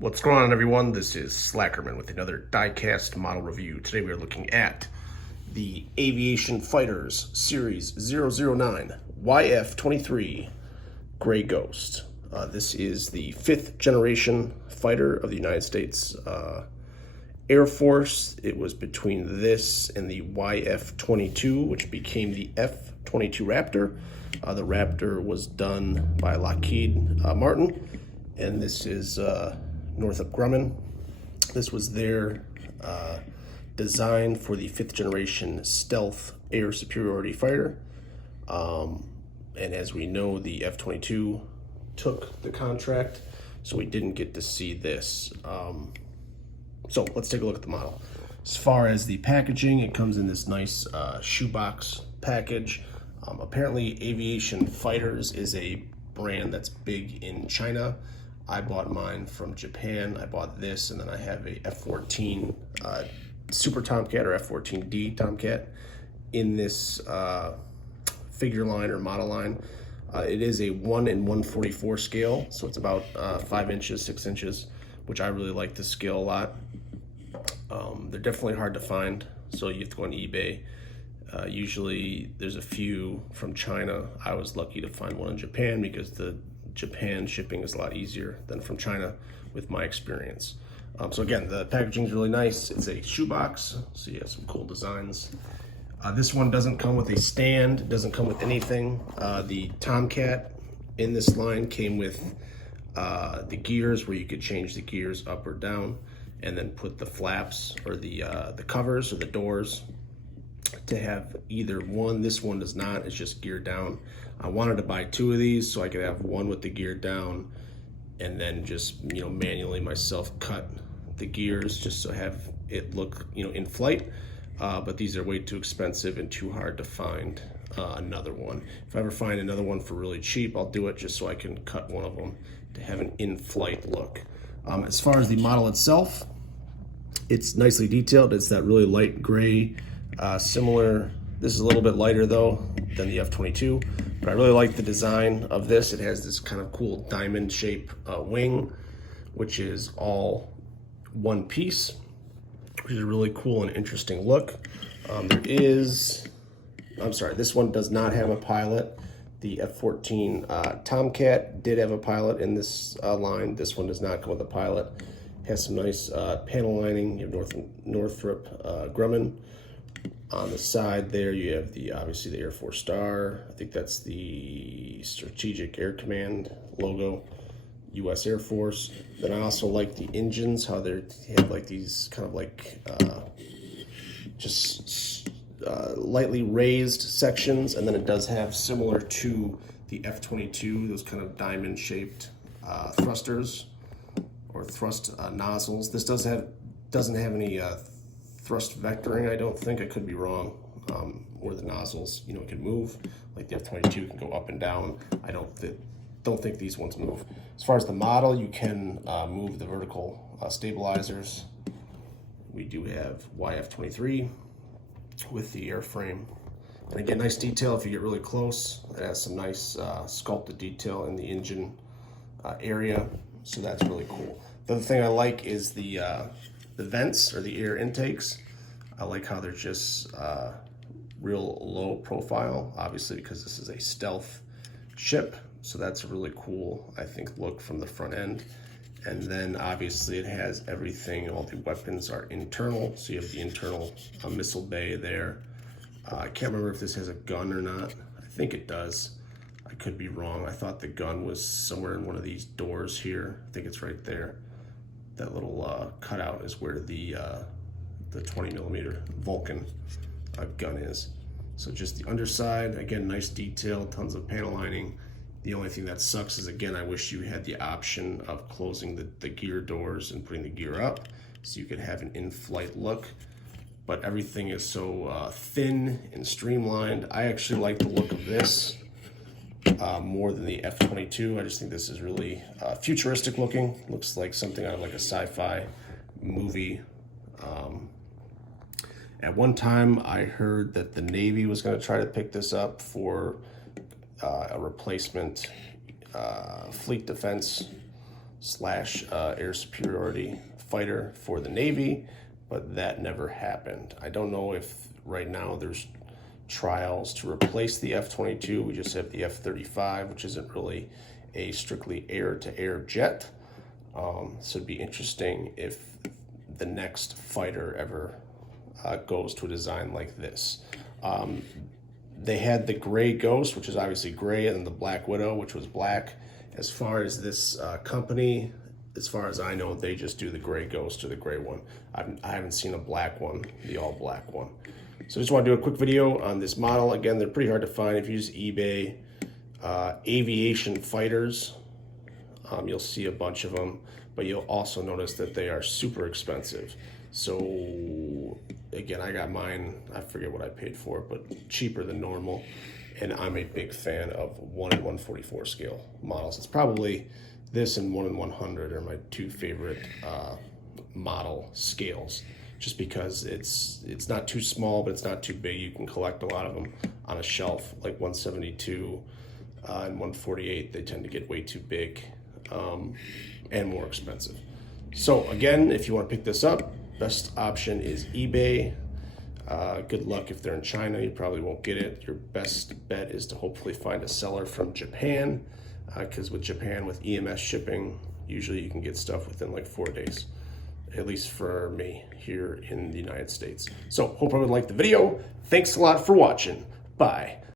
What's going on, everyone? This is Slackerman with another diecast model review. Today we are looking at the Aviation Fighters Series 009 YF-23 Gray Ghost. This is the 5th generation fighter of the United States Air Force. It was between this and the YF-22, which became the F-22 Raptor. The Raptor was done by Lockheed Martin, and this is north of Grumman. This was their design for the 5th generation stealth air superiority fighter. And as we know, the F-22 took the contract, so we didn't get to see this. So let's take a look at the model. As far as the packaging, it comes in this nice shoebox package. Apparently Aviation Fighters is a brand that's big in China. I bought mine from Japan. I bought this, and then I have a F-14 Super Tomcat or F-14D Tomcat in this figure line or model line. It is a 1 in 144 scale, so it's about 5 inches, 6 inches, which I really like the scale a lot. They're definitely hard to find, so you have to go on eBay. Usually there's a few from China. I was lucky to find one in Japan because the Japan shipping is a lot easier than from China with my experience. So again, the packaging is really nice. It's a shoebox, so you have some cool designs. This one doesn't come with a stand, it doesn't come with anything. The Tomcat in this line came with the gears where you could change the gears up or down, and then put the flaps or the covers or the doors to have either one. This one does not, it's just geared down. I wanted to buy 2 of these so I could have one with the gear down and then just, manually myself cut the gears just to have it look, in flight. But these are way too expensive and too hard to find another one. If I ever find another one for really cheap, I'll do it just so I can cut one of them to have an in-flight look. As far as the model itself, it's nicely detailed. It's that really light gray, similar. This is a little bit lighter though than the F-22, but I really like the design of this. It has this kind of cool diamond shape wing, which is all one piece, which is a really cool and interesting look. This one does not have a pilot. The F-14 Tomcat did have a pilot in this line. This one does not come with a pilot. It has some nice panel lining. You have Northrop Grumman. On the side there, you have obviously the Air Force Star. I think that's the Strategic Air Command logo, U.S. Air Force. Then I also like the engines, how they have like these kind of like lightly raised sections, and then it does have, similar to the F-22, those kind of diamond shaped thrusters or thrust nozzles. This doesn't have any thrust vectoring, I don't think. I could be wrong. Or the nozzles, can move. Like the F-22 can go up and down. I don't think these ones move. As far as the model, you can move the vertical stabilizers. We do have YF-23 with the airframe. And again, nice detail if you get really close. It has some nice sculpted detail in the engine area, so that's really cool. The other thing I like is the vents or the air intakes. I like how they're just real low profile, obviously because this is a stealth ship. So that's a really cool, I think, look from the front end. And then obviously it has everything, all the weapons are internal. So you have the internal missile bay there. I can't remember if this has a gun or not. I think it does. I could be wrong. I thought the gun was somewhere in one of these doors here. I think it's right there. That little cutout is where the 20mm Vulcan gun is. So just the underside, again, nice detail, tons of panel lining. The only thing that sucks is, again, I wish you had the option of closing the gear doors and putting the gear up so you could have an in-flight look. But everything is so thin and streamlined. I actually like the look of this more than the F-22. I just think this is really futuristic looking. Looks like something out of like a sci-fi movie. At one time, I heard that the Navy was going to try to pick this up for a replacement fleet defense slash air superiority fighter for the Navy, but that never happened. I don't know if right now there's trials to replace the F-22. We just have the F-35, which isn't really a strictly air-to-air jet. So it'd be interesting if the next fighter ever goes to a design like this. They had the Gray Ghost, which is obviously gray, and the Black Widow, which was black. As far as this company, as far as I know, they just do the Gray Ghost or the gray one. I haven't seen a black one, the all black one. So I just want to do a quick video on this model. Again, they're pretty hard to find. If you use eBay, Aviation fighters, you'll see a bunch of them, but you'll also notice that they are super expensive. So again, I got mine, I forget what I paid for it, but cheaper than normal. And I'm a big fan of 1 in 144 scale models. It's probably this and 1 in 100 are my two favorite model scales, just because it's not too small, but it's not too big. You can collect a lot of them on a shelf, like 172 and 148. They tend to get way too big and more expensive. So again, if you want to pick this up, best option is eBay. Good luck if they're in China, you probably won't get it. Your best bet is to hopefully find a seller from Japan, because with Japan, with EMS shipping, usually you can get stuff within like 4 days, at least for me here in the United States. So hope everyone liked the video. Thanks a lot for watching. Bye.